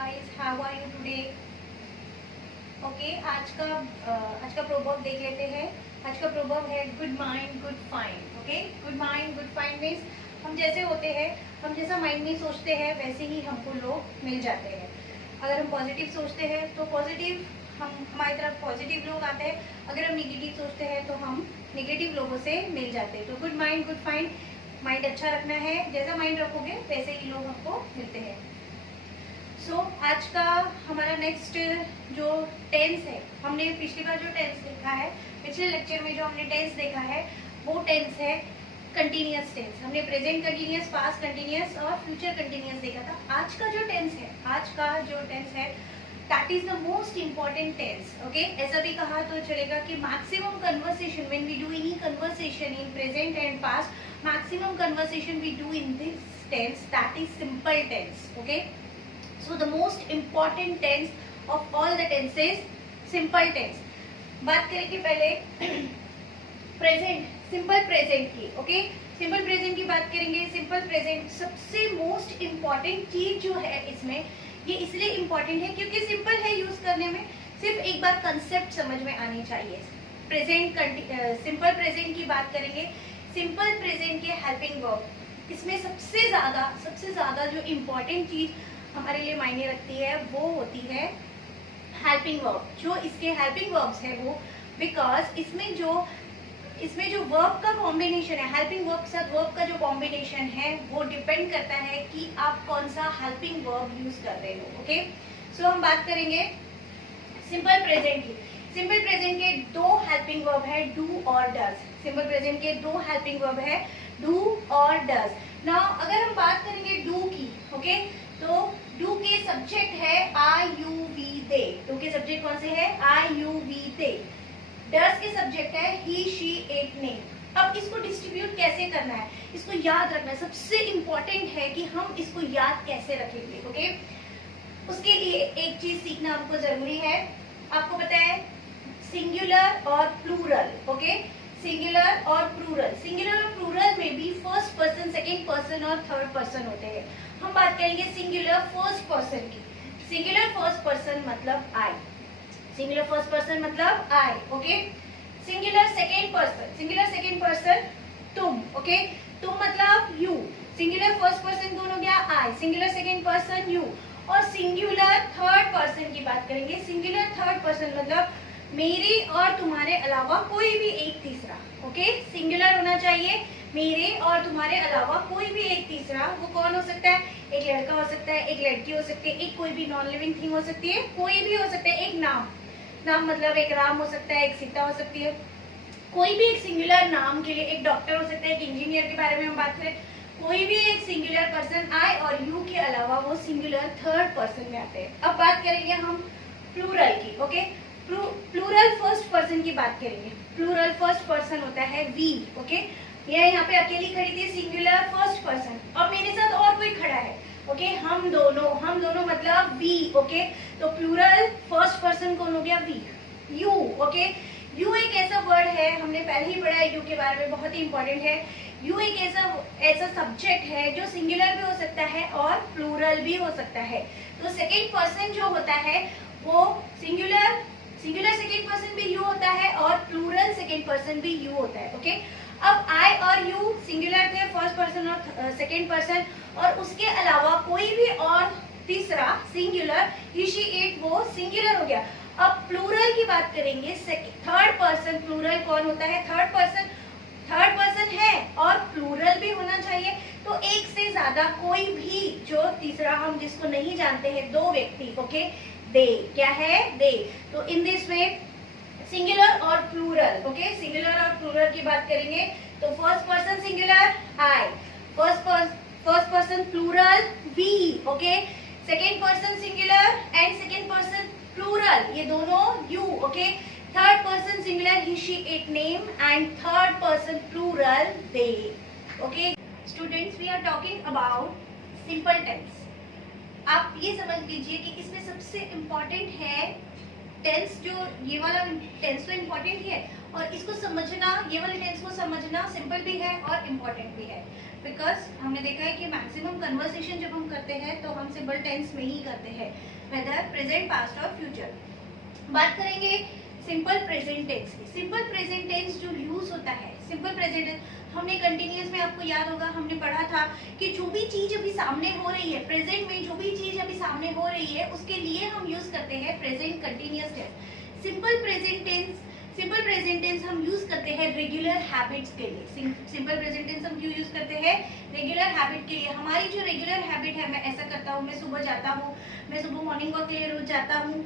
guys, how are you today? Okay, आज का proverb देख लेते हैं। आज का प्रोवर्ब है good mind good find. Okay, good mind good find means हम जैसे होते हैं, हम जैसा माइंड में सोचते हैं वैसे ही हमको लोग मिल जाते हैं। अगर हम पॉजिटिव सोचते हैं तो पॉजिटिव हमारी तरफ पॉजिटिव लोग आते हैं, अगर हम निगेटिव सोचते हैं तो हम निगेटिव लोगों से मिल जाते हैं। तो good mind good find, mind अच्छा रखना है, जैसा माइंड रखोगे वैसे ही लोग हमको मिलते हैं। आज का हमारा नेक्स्ट जो टेंस है, हमने पिछली बार जो टेंस देखा है, पिछले लेक्चर में जो हमने टेंस देखा है वो टेंस है कंटिन्यूअस टेंस। हमने प्रेजेंट कंटिन्यूअस, पास्ट कंटिन्यूअस और फ्यूचर कंटिन्यूअस देखा था। आज का जो टेंस है that is the most important tense. Okay, ऐसा भी कहा तो चलेगा कि maximum conversation when we do any conversation in present and past, maximum conversation we do in this tense, that is simple tense. Okay, so the most important tense of all the tenses simple tense। बात करेंगे पहले present, simple present की। Okay, simple present की बात करेंगे। Simple present सबसे most important चीज जो है इसमें, ये इसलिए इम्पॉर्टेंट है क्योंकि सिंपल है यूज करने में, सिर्फ एक बार कंसेप्ट समझ में आनी चाहिए। सिंपल प्रेजेंट की बात करेंगे। सिंपल प्रेजेंट के हेल्पिंग वर्ब, इसमें सबसे ज्यादा जो इम्पोर्टेंट चीज हमारे लिए मायने रखती है वो होती है हेल्पिंग वर्ब। जो इसके हेल्पिंग वर्ब्स है वो, बिकॉज इसमें जो वर्ब का कॉम्बिनेशन है, हेल्पिंग वर्ब के साथ वर्ब का जो कॉम्बिनेशन है वो डिपेंड करता है कि आप कौन सा हेल्पिंग वर्ब यूज कर रहे हो। ओके, सो हम बात करेंगे सिंपल प्रेजेंट की। सिंपल प्रेजेंट के दो हेल्पिंग वर्ब है, डू और डज। सिंपल प्रेजेंट के दो हेल्पिंग वर्ब है, डू और डज। नाउ अगर हम बात करेंगे डू की, ओके, तो डू के सब्जेक्ट है आई यू वी दे। डू के सब्जेक्ट कौन से है? आई यू वी दे। डज के सब्जेक्ट है ही शी इट नेम। अब इसको डिस्ट्रीब्यूट कैसे करना है, इसको याद रखना है। सबसे इंपॉर्टेंट है कि हम इसको याद कैसे रखेंगे। ओके, उसके लिए एक चीज सीखना हमको जरूरी है। आपको पता है सिंगुलर और प्लूरल। ओके, सिंगुलर और प्लूरल, सिंगुलर और प्लूरल में भी फर्स्ट पर्सन, सेकेंड पर्सन और थर्ड पर्सन होते हैं। हम बात करेंगे सिंगुलर फर्स्ट पर्सन की। सिंगुलर फर्स्ट पर्सन मतलब आई, सिंगुलर फर्स्ट पर्सन मतलब I. Okay, singular second person तुम। ओके, तुम मतलब यू। सिंगुलर फर्स्ट पर्सन कौन हो गया? I. Singular second person you. और सिंगुलर थर्ड पर्सन की बात करेंगे। सिंगुलर थर्ड पर्सन मतलब मेरे और तुम्हारे अलावा कोई भी एक तीसरा। ओके, सिंगुलर होना चाहिए, मेरे और तुम्हारे अलावा कोई भी एक तीसरा। वो कौन हो सकता है? एक लड़का हो सकता है, एक लड़की हो सकती है, एक कोई भी नॉन लिविंग थिंग हो सकती है, कोई भी हो सकता है। एक नाम मतलब एक राम हो सकता है, एक सीता हो सकती है। कोई भी एक सिंगुलर नाम के लिए, एक डॉक्टर हो सकता है, एक इंजीनियर के बारे में हम बात करें, कोई भी एक सिंगुलर पर्सन आई और यू के अलावा वो सिंगुलर थर्ड पर्सन में आते हैं। अब बात करेंगे हम प्लूरल की। ओके, प्लूरल फर्स्ट पर्सन की बात करेंगे। प्लूरल फर्स्ट पर्सन होता है वी। ओके, ये यहाँ पे अकेली खड़ी थी सिंगुलर फर्स्ट पर्सन, और मेरे साथ और कोई खड़ा है। ओके, हम दोनों मतलब वी। ओके, तो प्लूरल फर्स्ट पर्सन कौन हो गया? वी। यू। ओके, यू एक ऐसा वर्ड है, हमने पहले ही पढ़ा है यू के बारे में, बहुत ही इंपॉर्टेंट है। यू एक ऐसा सब्जेक्ट है जो सिंगुलर भी हो सकता है और प्लूरल भी हो सकता है। तो सेकेंड पर्सन जो होता है वो सिंगुलर सेकेंड पर्सन भी यू होता है और प्लूरल सेकेंड पर्सन भी यू होता है। ओके, अब आई और यू सिंगुलर थे, फर्स्ट पर्सन और सेकेंड पर्सन, और उसके अलावा कोई भी और तीसरा सिंगुलर ही शी इट, वो सिंगुलर हो गया। अब प्लूरल की बात करेंगे। थर्ड पर्सन प्लूरल कौन होता है? थर्ड पर्सन है और प्लूरल भी होना चाहिए। तो एक से ज्यादा कोई भी जो तीसरा हम जिसको नहीं जानते हैं, दो व्यक्ति। ओके, दे क्या है? दे। तो इन दिस वे सिंगुलर और प्लूरल। ओके, सिंगुलर और प्लूरल की बात करेंगे तो first person singular I, first person plural we. Okay, second person singular and second person plural, ये दोनों you. Okay, third person singular he she it name and third person plural they. Okay students, we are talking about simple tense. आप ये समझ लीजिए कि इसमें सबसे important है टेंस। जो ये वाला टेंस तो इम्पोर्टेंट ही है, और इसको समझना, ये वाले टेंस को समझना सिंपल भी है और इम्पोर्टेंट भी है। बिकॉज हमने देखा है कि मैक्सिमम कन्वर्सेशन जब हम करते हैं तो हम सिंपल टेंस में ही करते हैं, वेदर प्रेजेंट, पास्ट और फ्यूचर। बात करेंगे सिंपल प्रेजेंट टेंस की। सिंपल प्रेजेंट टेंस जो यूज होता है, सिंपल प्रेजेंट टेंस हमने कंटिन्यूअस में, आपको याद होगा हमने पढ़ा था कि जो भी चीज अभी सामने हो रही है, प्रेजेंट में जो भी चीज अभी सामने हो रही है उसके लिए हम यूज करते हैं present continuous tense. Simple present tense हम यूज करते हैं रेगुलर हैबिट्स के लिए। सिंपल प्रेजेंट टेंस हम क्यों यूज करते हैं? रेगुलर हैबिट के लिए। हमारी जो रेगुलर हैबिट है, मैं ऐसा करता हूँ, मैं सुबह जाता हूँ, मैं सुबह मॉर्निंग वॉक के लिए रोज जाता हूँ,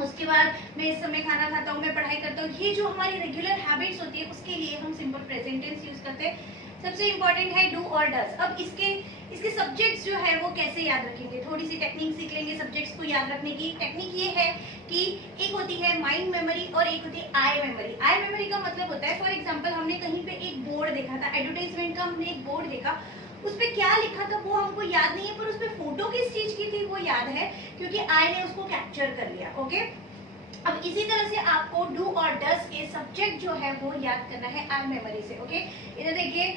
उसके बाद मैं इस समय खाना खाता हूँ, मैं पढ़ाई करता हूँ, ये जो हमारी रेगुलर हैबिट्स होती है उसके लिए हम सिंपल प्रेजेंट टेंस यूज करते हैं। सबसे इंपॉर्टेंट है डू और डज। अब इसके सब्जेक्ट्स जो है वो कैसे याद रखेंगे, थोड़ी सी टेक्निक सीख लेंगे सब्जेक्ट्स को याद रखने की। टेक्निक ये है कि एक होती है माइंड मेमोरी और एक होती है आई मेमोरी। आई मेमोरी का मतलब होता है, फॉर एग्जाम्पल हमने कहीं पे एक बोर्ड देखा था, एडवर्टाइजमेंट का हमने एक बोर्ड देखा, उस पे क्या लिखा था वो हमको याद नहीं है, पर उस पे फोटो किस चीज की थी वो याद है, क्योंकि आई ने उसको कैप्चर कर लिया। ओके, अब इसी तरह से आपको डू और डज के सब्जेक्ट जो है वो याद करना है आई मेमोरी से। ओके, इधर देखिए,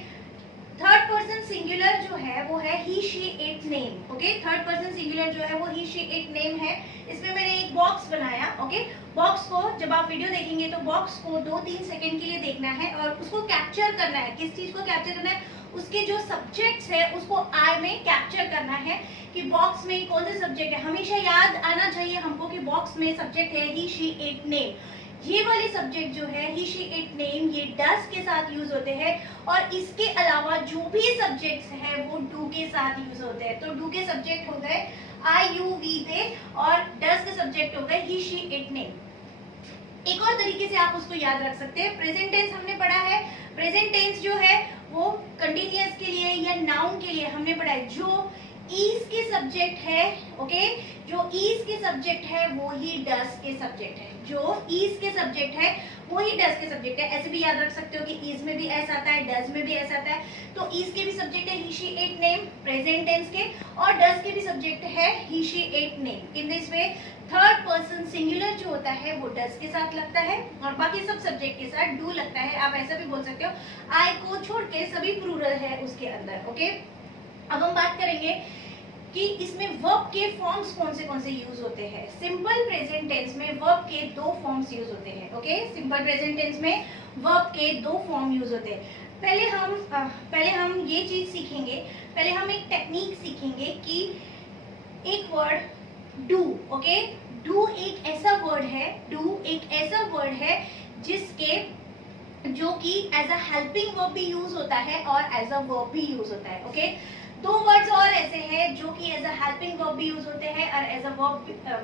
थर्ड पर्सन सिंगुलर जो है वो है he she it name. Okay, third person singular जो है वो ही शी इट नेम है। इसमें मैंने एक बॉक्स बनाया। ओके, बॉक्स को जब आप वीडियो देखेंगे तो बॉक्स को 2-3 सेकंड के लिए देखना है और उसको कैप्चर करना है। किस चीज को कैप्चर करना है? उसके जो सब्जेक्ट्स है उसको आई में कैप्चर करना है कि बॉक्स में कौन से सब्जेक्ट है। हमेशा याद आना चाहिए हमको कि बॉक्स में सब्जेक्ट है ही शी इट नेम। ये वाले सब्जेक्ट जो है ही शी इट नेम, ये डज के साथ यूज होते हैं, और इसके अलावा जो भी सब्जेक्ट्स हैं वो डू के साथ यूज होते हैं। तो डू के सब्जेक्ट हो गए आई यू वी दे, और डज के सब्जेक्ट हो गए ही शी इट नेम। एक और तरीके से आप उसको याद रख सकते हैं। प्रेजेंट टेंस हमने पढ़ा है, प्रेजेंट टेंस जो है वो कंटिन्यूअस के लिए या नाउन के लिए हमने पढ़ा है। जो ईज के सब्जेक्ट है, ओके, जो ईज के सब्जेक्ट है वो ही डज के सब्जेक्ट है। जो ईज के सब्जेक्ट है वो ही डज के सब्जेक्ट है। ऐसे भी याद रख सकते हो कि ईज में भी एस आता है, डज में भी एस आता है। तो ईज के भी सब्जेक्ट है he she it name present tense के, और डज के भी सब्जेक्ट है he she it name. In this way third person singular जो होता है वो डज के साथ लगता है और बाकी सब सब्जेक्ट के साथ डू लगता है। आप ऐसा भी बोल सकते हो आई को छोड़ के सभी प्लूरल है उसके अंदर। ओके, अब हम बात करेंगे कि इसमें वर्ब के फॉर्म्स कौन से यूज होते हैं। सिंपल प्रेजेंट टेंस में वर्ब के 2 फॉर्म्स यूज होते हैं। ओके, सिंपल प्रेजेंट टेंस में वर्ब के 2 फॉर्म यूज होते हैं। पहले हम ये चीज सीखेंगे, पहले हम एक टेक्निक सीखेंगे कि एक वर्ड डू, ओके, डू एक ऐसा वर्ड है जिसके जो कि एज अ हेल्पिंग वर्ब भी यूज होता है और एज अ वर्ब भी यूज होता है। ओके, 2 वर्ड्स और ऐसे हैं जो कि एज अ हेल्पिंग वर्ब भी यूज होते हैं और एज अ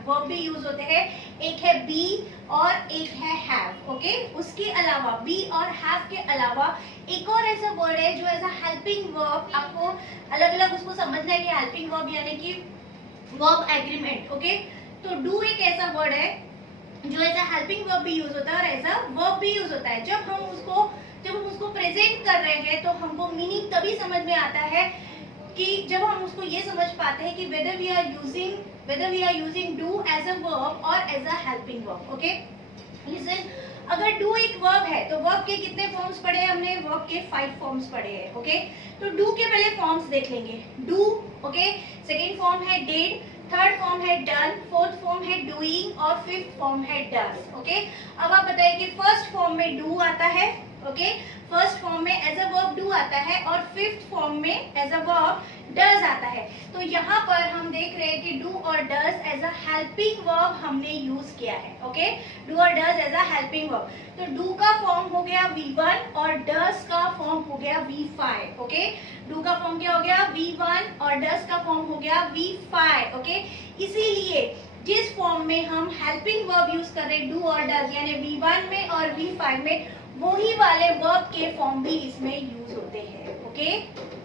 वर्ब भी यूज होते हैं। एक है बी और एक है हैव। ओके, उसके अलावा बी और हैव के अलावा एक और ऐसा वर्ड है जो एज अ हेल्पिंग वर्ब, आपको अलग अलग उसको समझना है कि हेल्पिंग वर्ब यानी कि वर्ब एग्रीमेंट। ओके, तो डू एक ऐसा वर्ड है जो एज अ हेल्पिंग वर्ब भी यूज होता है और एज अ वर्ब भी यूज होता है। जब हम उसको प्रेजेंट कर रहे हैं तो हमको मीनिंग तभी समझ में आता है कि जब हम उसको ये समझ पाते हैं कि whether we are using do as a verb or as a helping verb. Okay, listen, अगर do एक verb है तो verb के कितने फॉर्म्स पढ़े हैं हमने? verb के 5 फॉर्म्स पढ़े हैं। ओके, तो do के पहले फॉर्म्स देख लेंगे। do, ओके, सेकेंड फॉर्म है did, थर्ड फॉर्म है डन, फोर्थ फॉर्म है डूइंग और फिफ्थ फॉर्म है डज। ओके, अब आप बताइए कि फर्स्ट फॉर्म में डू आता है, ओके, फर्स्ट फॉर्म में एज अ वर्ब डू आता है और फिफ्थ फॉर्म में एज अ वर्ब डज आता है। तो यहाँ पर हम देख रहे हैं कि डू और does as a helping verb हमने यूज किया है। ओके, डू और does as a helping verb. तो डू का फॉर्म हो गया V1 और डज का फॉर्म हो गया V5। ओके, डू का फॉर्म क्या हो गया? V1 और डज का फॉर्म हो गया V5। ओके, इसीलिए जिस फॉर्म में हम हेल्पिंग वर्ब यूज कर रहे हैं डू और डज, यानी V1 में और V5 में, वही वाले वर्ब के फॉर्म भी इसमें यूज होते हैं। ओके,